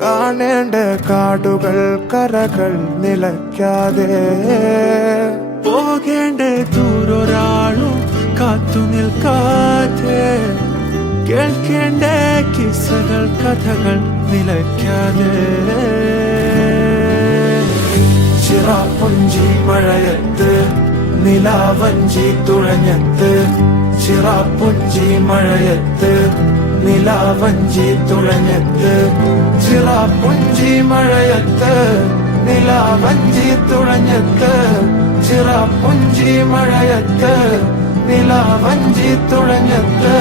കാണേണ്ട കാടുകൾ കരകൾ നിലയ്ക്കാതെ പോകേണ്ട ദൂരൊരാളും കാത്തു നിൽക്കാതെ കേൾക്കേണ്ട കിസ്സകൾ കഥകൾ നിലയ്ക്കാതെ ചിറാപ്പുഞ്ചി മഴയത്ത് നിലാവഞ്ചി തുഴഞ്ഞത്ത് ചിറാപ്പുഞ്ചി മഴയത്ത് നിലാവഞ്ചി തുഴഞ്ഞത്ത് ചിറാപ്പുഞ്ചി മഴയത്ത് നിലാവഞ്ചി തുഴഞ്ഞത്ത് ചിറാപ്പുഞ്ചി മഴയത്ത് നിലാവഞ്ചി തുഴഞ്ഞത്ത്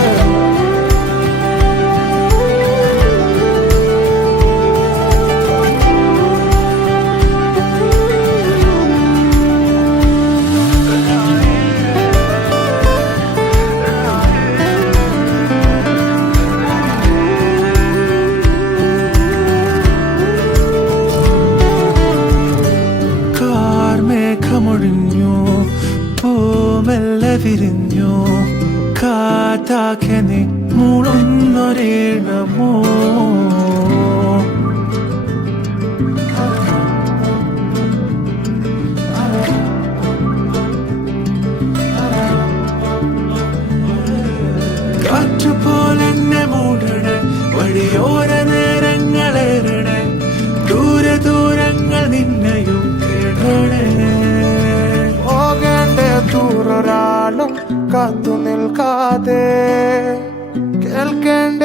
മേഘമൊഴിഞ്ഞു പൂമെല്ലെ വിരിഞ്ഞു കാറ്റാകെ നീ മൂളുന്നൊരീണമോ കാറ്റുപോലെന്നെ മൂടണേ വഴിയോര നേരങ്ങളേറണേ ദൂരെ ദൂരങ്ങൾ നിന്നെയും കേടണേ ദൂരൊരാളും കാത്തു നിൽക്കാതെ കേൾക്കേണ്ട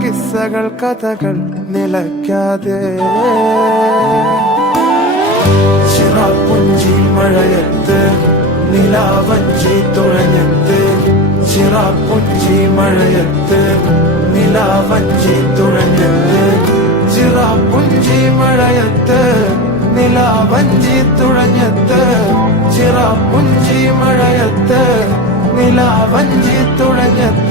കിസ്സകൾ കഥകൾ നിലയ്ക്കാതെ ചിറാപ്പുഞ്ചി മഴയത്ത് നിലാവഞ്ചി തുഴഞ്ഞത്ത് ചിറാപ്പുഞ്ചി മഴയത്ത് നിലാവഞ്ചി തുഴഞ്ഞത്ത് ചിറാപ്പുഞ്ചി മഴയത്ത് നിലാവഞ്ചി തുഴഞ്ഞത്ത് ചിറാപ്പുഞ്ചി മഴയത്ത് നിലാവഞ്ചി തുഴഞ്ഞത്ത്